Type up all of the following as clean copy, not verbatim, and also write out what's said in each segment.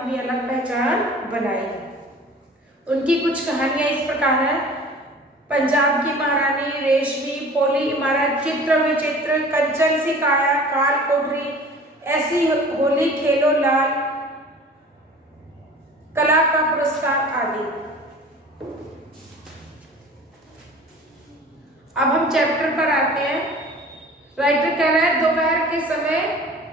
अपनी अलग पहचान बनाई। उनकी कुछ कहानियां इस प्रकार है। पंजाब की महारानी, रेशमी, पोली इमारत, चित्र विचित्र, कंचन सी काया, काल कोठरी, ऐसी होली खेलो लाल, कला का पुरस्कार आदि। अब हम चैप्टर पर आते हैं। राइटर कह रहा है दोपहर के समय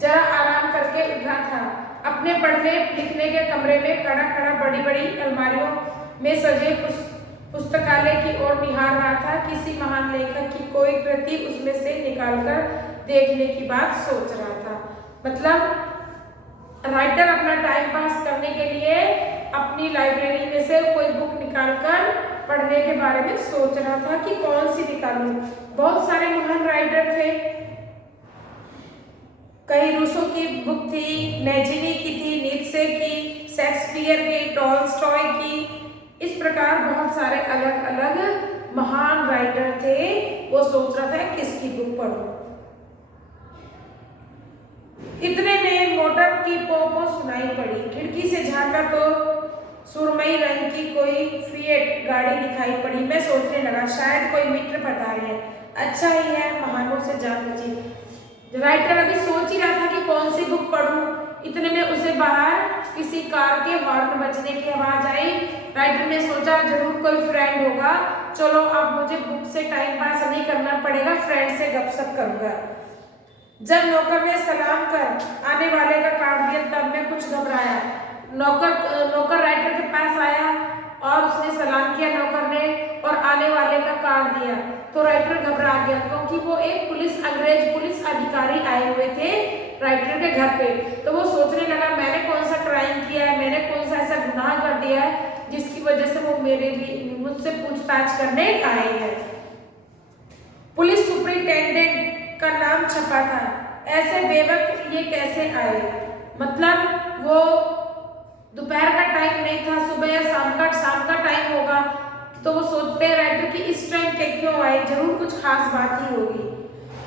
जरा आराम करके उठा था। अपने पढ़ने लिखने के कमरे में खड़ा खड़ा बड़ी बड़ी अलमारियों में सजे पुस्तकालय की ओर निहार रहा था। किसी महान लेखक की कोई कृति उसमें से निकालकर देखने की बात सोच रहा था। मतलब राइटर अपना टाइम पास करने के लिए अपनी लाइब्रेरी में से कोई बुक निकालकर पढ़ने के बारे में सोच रहा था कि कौन सी निकालूं। बहुत सारे महान राइटर थे। कई रूसो की बुक थी, नेजिनी की थी, नीत्शे की, शेक्सपियर की, टॉलस्टॉय की। इस प्रकार बहुत सारे अलग अलग महान राइटर थे। वो सोच रहा था किसकी बुक पढ़ूं। इतने में मोटर की पो सुनाई पड़ी। खिड़की से झांका तो सुरमई रंग की कोई फिएट गाड़ी दिखाई पड़ी। मैं सोचने लगा शायद कोई मित्र पधारे हैं। अच्छा ही है, महानों से जान बची। राइटर अभी सोच ही रहा था कि कौन सी बुक पढ़ूं। इतने में उसे बाहर किसी कार के हॉर्न बजने की आवाज आई। राइटर ने सोचा जरूर कोई फ्रेंड होगा। चलो अब मुझे बुक से टाइम पास नहीं करना पड़ेगा, फ्रेंड से गपशप करूंगा। जब नौकर ने सलाम कर आने वाले का कार्ड दिया तब मैं कुछ घबराया। नौकर राइटर के पास आया और उसने सलाम किया नौकर ने और आने वाले का कार्ड दिया तो राइटर घबरा गया, क्योंकि वो एक अंग्रेज पुलिस अधिकारी आए हुए थे राइटर के घर पे। तो वो सोचने लगा मैंने कौन सा क्राइम किया है, मैंने कौन सा ऐसा गुनाह कर दिया है जिसकी वजह से वो मुझसे पूछताछ करने आए हैं। पुलिस सुपरिटेंडेंट का नाम छपा था। ऐसे बेवक्त ये कैसे आए? मतलब वो दोपहर का टाइम नहीं था, सुबह या शाम का टाइम होगा। तो वो सोचते हैं राइटर की इस टाइम के क्यों आए, जरूर कुछ खास बात ही होगी।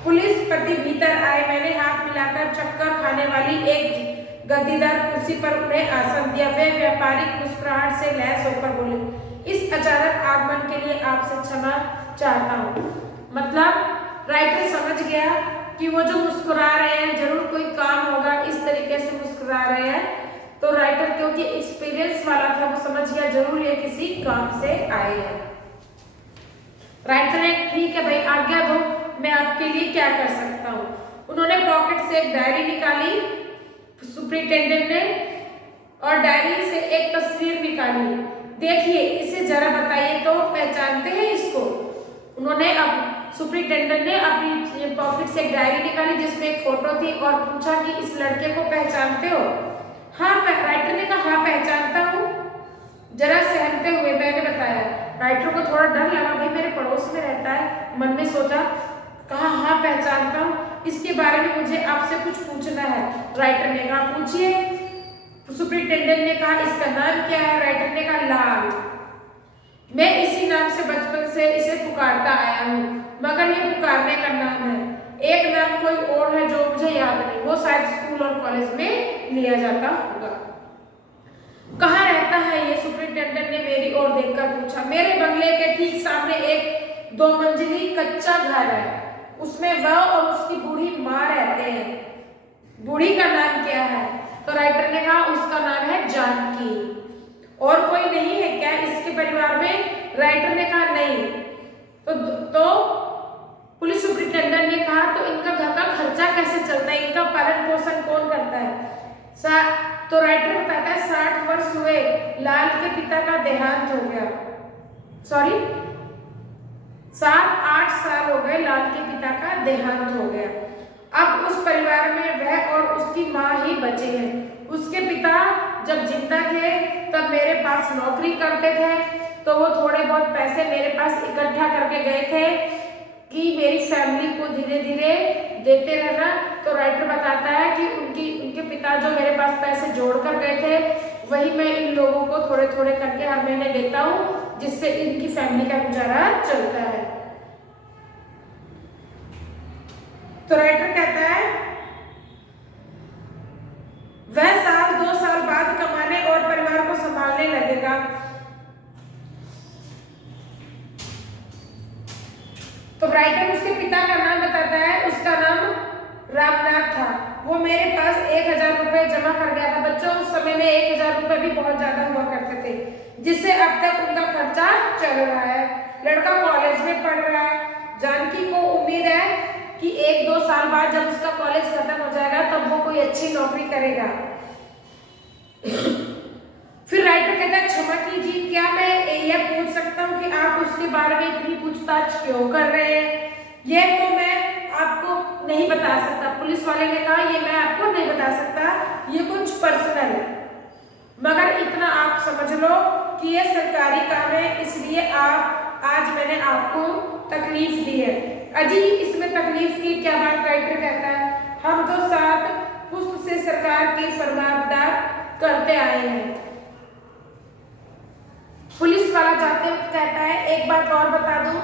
पुलिस पति भीतर आए। मैंने हाथ मिलाकर चक्कर खाने वाली एक गद्दीदार कुर्सी पर उन्हें आसन दिया। वे व्यापारिक मुस्कुराहट से लैस होकर बोले, इस अचानक आगमन के लिए आपसे क्षमा चाहता हूँ। मतलब राइटर समझ गया कि वो जो मुस्कुरा रहे हैं जरूर कोई काम होगा, इस तरीके से मुस्कुरा रहे हैं। तो राइटर क्योंकि एक्सपीरियंस वाला था वो समझ गया जरूर ये किसी काम से आए हैं। राइटर ने ठीक है भाई आज्ञा दो, मैं आपके लिए क्या कर सकता हूँ। उन्होंने पॉकेट से एक डायरी निकाली सुपरिटेंडेंट ने और डायरी से एक तस्वीर निकाली। देखिए इसे जरा बताइए तो पहचानते हैं इसको? उन्होंने अब सुपरिटेंडेंट ने अपनी पॉकेट से एक डायरी निकाली जिसमें एक फोटो थी और पूछा कि इस लड़के को पहचानते हो? हाँ, राइटर ने कहा हाँ पहचानता हूँ, जरा सहमते हुए मैंने बताया। राइटर को थोड़ा डर लगा, भाई मेरे पड़ोस में रहता है, मन में सोचा। कहा हाँ पहचानता हूँ, इसके बारे में मुझे आपसे कुछ पूछना है। राइटर ने कहा पूछिए। सुपरिटेंडेंट ने कहा इसका नाम क्या है? राइटर ने कहा लाल। मैं इसी नाम से बचपन से इसे पुकारता आया हूँ, मगर ये पुकारने का नाम है, एक नाम कोई और है जो मुझे याद नहीं, वो शायद स्कूल और कॉलेज में लिया जाता होगा। कहाँ रहता है ये? सुपरिटेंडेंट ने मेरी ओर देखकर पूछा। मेरे बंगले के ठीक सामने एक 2 मंजिली कच्चा घर है, उसमें वह और उसकी बूढ़ी माँ रहते हैं। बूढ़ी का नाम क्या है? तो राइटर ने कहा उसका नाम है जानकी। और कोई नहीं है क्या इसके परिवार में? राइटर ने कहा नहीं। तो पुलिस सुपरिटेंडेंट ने कहा तो इनका घर का खर्चा कैसे चलता है, इनका पालन पोषण कौन करता है? तो राइटर बताता है 60 वर्ष हुए लाल के पिता का देहांत हो गया। 7-8 साल हो गए लाल के पिता का देहांत हो गया। अब उस परिवार में वह और उसकी माँ ही बचे हैं। उसके पिता जब जिंदा थे तब मेरे पास नौकरी करते थे, तो वो थोड़े बहुत पैसे मेरे पास इकट्ठा करके गए थे कि मेरी फैमिली को धीरे धीरे देते रहना। तो राइटर बताता है कि उनके पिता जो मेरे पास पैसे जोड़ कर गए थे वही मैं इन लोगों को थोड़े थोड़े करके हर महीने देता हूँ, जिससे इनकी फैमिली का गुजारा चलता है। तो राइटर कहता है वह 1-2 साल बाद कमाने समय में 1,000 रुपए भी बहुत ज्यादा हुआ करते थे, जिससे अब तक उनका खर्चा चल रहा है। लड़का कॉलेज में पढ़ रहा है। जानकी को उम्मीद है कि 1-2 साल बाद जब उसका कॉलेज खत्म हो जाएगा तब वो कोई अच्छी नौकरी करेगा। फिर राइटर कहता है, क्षमा कीजिए, क्या मैं यह पूछ सकता हूँ कि आप उसके बारे में इतनी पूछताछ क्यों कर रहे हैं? यह तो मैं आपको नहीं बता सकता। पुलिस वाले ने कहा, ये मैं आपको नहीं बता सकता, ये कुछ पर्सनल है, मगर इतना आप समझ लो कि यह सरकारी काम है, इसलिए आज मैंने आपको तकलीफ दी है। अजी, इसमें तकलीफ की क्या बात? राइटर कहता है, हम तो 7 पुश्त से सरकार की फरमाबरदार करते आए हैं। पुलिस वाला जाते वक्त कहता है, एक बात और बता दूं।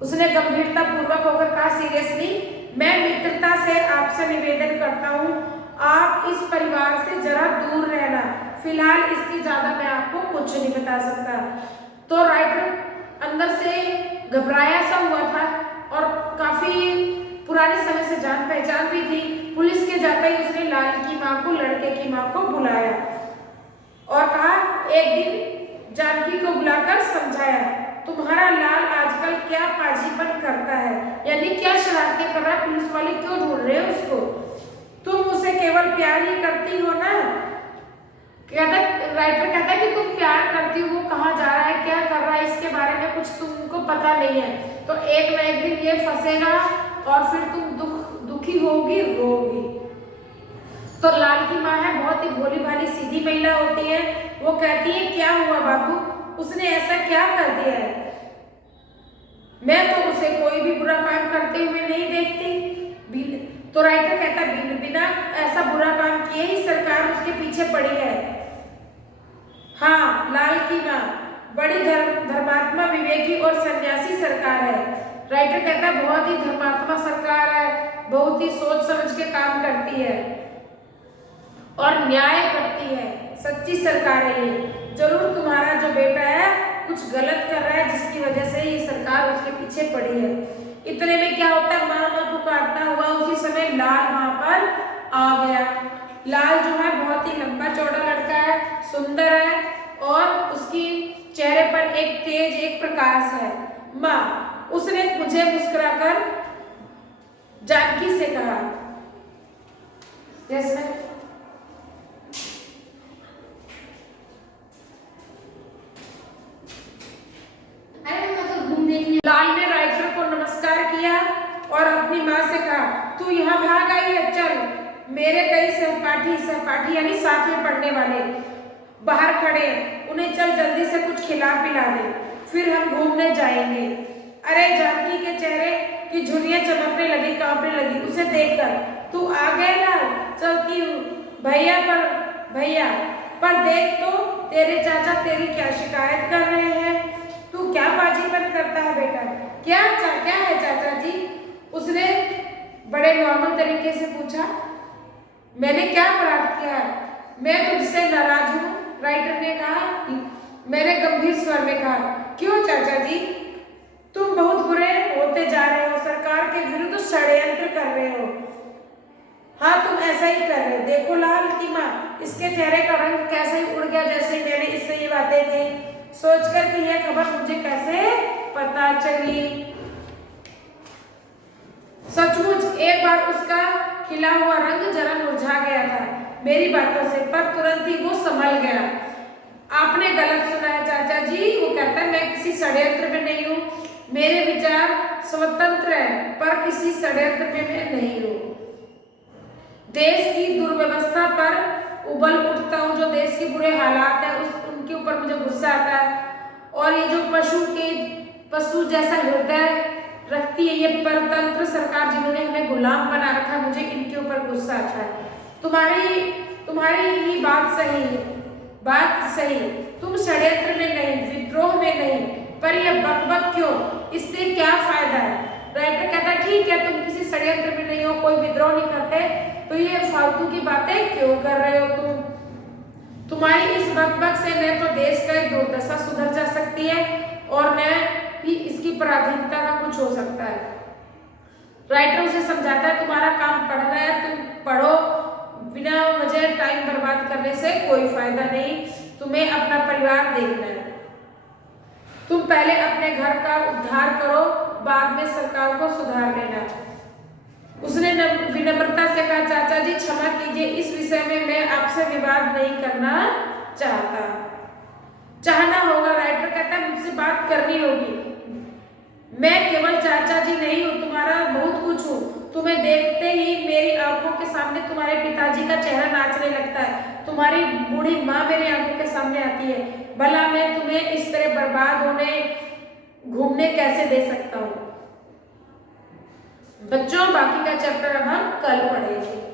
उसने गंभीरता पूर्वक होकर कहा, सीरियसली, मैं मित्रता से आपसे निवेदन करता हूं, आप इस परिवार से जरा दूर रहना। फिलहाल इसकी ज्यादा मैं आपको कुछ नहीं बता सकता। तो राइटर अंदर से घबराया सा हुआ था और काफी पुराने समय से जान पहचान भी थी। पुलिस के जाते ही उसने लाल की माँ को, लड़के की माँ को बुलाया और कहा, एक दिन जानकी को बुलाकर समझाया, तुम्हारा लाल आजकल क्या पाजीपन करता है, यानी क्या शरारतें कर रहा है, पुलिस वाले क्यों ढूंढ रहे हो उसको? तुम उसे केवल प्यार ही करती हो ना? राइटर कहता है कि तुम प्यार करती हो, वो कहाँ जा रहा है, क्या कर रहा है, इसके बारे में कुछ तुमको पता नहीं है। तो एक न एक दिन ये फंसेगा और फिर तुम दुखी होगी, रोगी। तो लाल की माँ है, बहुत ही भोली भाली सीधी महिला होती है। वो कहती है, क्या हुआ बाबू, उसने ऐसा क्या कर दिया है? मैं तो उसे कोई भी बुरा काम करते हुए नहीं देखती। तो राइटर कहता है, बिना ऐसा बुरा काम किए ही सरकार उसके पीछे पड़ी है। हाँ, लाल की माँ बड़ी धर्मात्मा, विवेकी और सन्यासी सरकार है। राइटर कहता है, बहुत ही धर्मात्मा सरकार है, बहुत ही सोच समझ के काम करती है और न्याय करती है, सच्ची सरकार है ये। जरूर तुम्हारा जो बेटा है कुछ गलत कर रहा है, जिसकी वजह से ये सरकार उसके पीछे पड़ी है। इतने में क्या होता है, माँ पुकारता हुआ उसी समय लाल वहां पर आ गया। लाल जो है बहुत ही लंबा चौड़ा लड़का है, सुंदर है और उसकी चेहरे पर एक तेज, एक प्रकाश है। माँ, उसने मुझे मुस्कुराकर जानकी से कहा, जैसे लाल ने राइटर को नमस्कार किया और अपनी माँ से कहा, तू यहाँ भाग आई है, चल, मेरे कई सहपाठी यानी साथ में पढ़ने वाले बाहर खड़े हैं, उन्हें चल जल्दी से कुछ खिला पिला दे, फिर हम घूमने जाएंगे। अरे, जानकी के चेहरे की झुर्रियां चमकने लगी, कांपने लगी उसे देखकर। तू आ गए लाल, चलती हूँ भैया पर देख तो तेरे चाचा तेरी क्या शिकायत कर रहे हैं। तू क्या बाजीपन करता है बेटा? क्या है चाचा जी? उसने बड़े नॉर्मल तरीके से पूछा। मैंने क्या अपराध किया? मैं तुझसे नाराज हूँ, राइटर ने कहा। मैंने गंभीर स्वर में कहा, क्यों चाचा जी? तुम बहुत बुरे होते जा रहे हो, सरकार के विरुद्ध षड्यंत्र कर रहे हो। हाँ, तुम ऐसा ही कर रहे हो। देखो लाल की माँ, इसके चेहरे का रंग कैसे ही उड़ गया, जैसे मैंने इससे ये बातें कही। सोचकर कि यह खबर मुझे कैसे पता चली। सचमुच एक बार उसका खिला हुआ रंग जरा मुरझा गया था मेरी बातों से, पर तुरंत ही वो संभल गया। आपने गलत सुना है चाचा जी, वो कहता है, मैं किसी षड्यंत्र में नहीं हूँ, मेरे विचार स्वतंत्र है, पर किसी षड्यंत्र में मैं नहीं हूँ। देश की दुर्व्यवस्था पर उबल उठता हूँ, जो देश के बुरे हालात है उनके ऊपर मुझे गुस्सा आता है। और ये जो पशु जैसा हृदय रखती है ये परतंत्र सरकार, जिन्होंने हमें गुलाम बना रखा है, मुझे इनके ऊपर गुस्सा आता है। तुम्हारी ही बात सही, तुम षड्यंत्र में नहीं, विद्रोह में नहीं, पर यह बकबक क्यों? इससे क्या फायदा है? राइटर कहता है, ठीक है, तुम किसी षड्यंत्र में नहीं हो, कोई विद्रोह नहीं करते, तो ये फालतू की बातें क्यों कर रहे हो तुम? तुम्हारी इस बकबक से न तो देश का दुर्दशा सुधर जा सकती है और न ही इसकी पराधीनता का कुछ हो सकता है। राइटर उसे समझाता है, तुम्हारा काम पढ़ना है, तुम पढ़ो, बिना वजह टाइम बर्बाद करने करने से कोई फायदा नहीं, तुम्हें अपना परिवार देखना है। तुम पहले अपने घर का उद्धार करो, बाद में सरकार को सुधार लेना। उसने विनम्रता से कहा, चाचा जी क्षमा कीजिए, इस विषय में मैं आपसे विवाद नहीं करना चाहता। चाहना होगा, राइटर कहता है मुझसे बात करनी होगी। मैं केवल चाचा जी नहीं हूँ, तुम्हारा बहुत कुछ हूँ। तुम्हें देखते ही मेरी आंखों के सामने तुम्हारे पिताजी का चेहरा नाचने लगता है, तुम्हारी बूढ़ी माँ मेरी आंखों के सामने आती है। भला मैं तुम्हें इस तरह बर्बाद होने घूमने कैसे दे सकता हूँ। बच्चों बाकी का चैप्टर अब हम कल पढ़ेंगे।